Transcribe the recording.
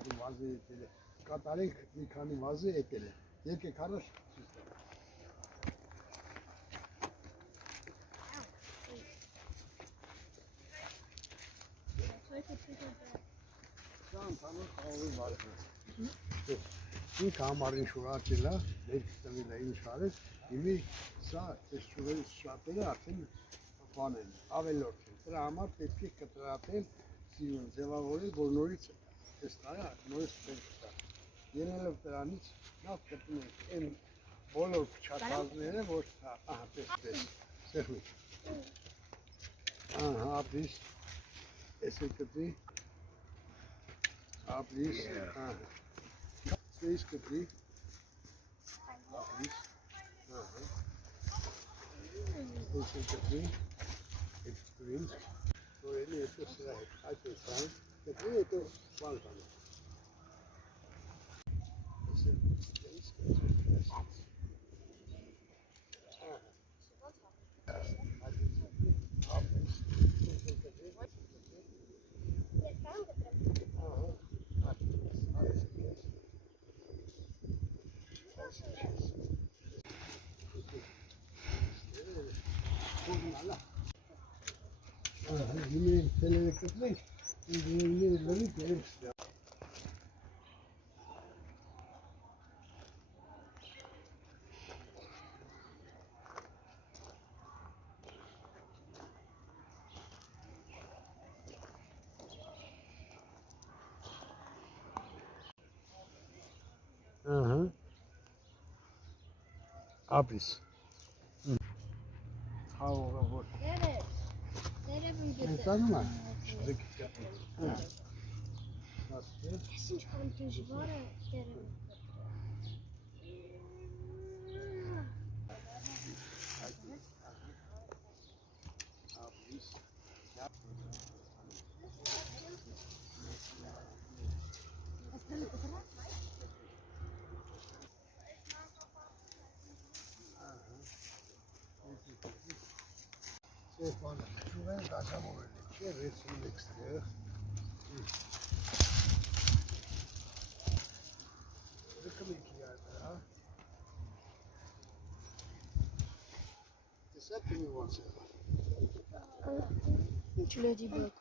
խաղում վազը ետել է, կատարենք մի քանի վազը ետել է, եկեք առաջ Դա ընդհանուր խաղողի վազն է։ Ինքը համարին շուրացել է, ներք տվել է ինչ արեց, հիմի սա այս շուրերից շատերը արդեն բան են, ավելորդ են, դրա համար պետք է կտրատել, սիրուն ձևավորել, որ նորից այս տարի նորից պետք է տա։ Ելնելով դրանից նախ կտնենք այն բոլոր փչացածները, որ ահա պես, սեղմի։ Ահա, ապրիս, այս է կտրի, ապրիս, ահա։ Здесь купи. Здесь купи. Эксперимент. Но это сразу. А то сам. Это валка. Здесь Yine senelik kısmet, yine böyle gelip istiyor. Apis. How about? Tanıma. Kesin kontuş var ya. Şuraya kaçam olur. Resim istiyor. Bakın iki yerde ha. Desek mi varsa? Ինչ լեդի բակ։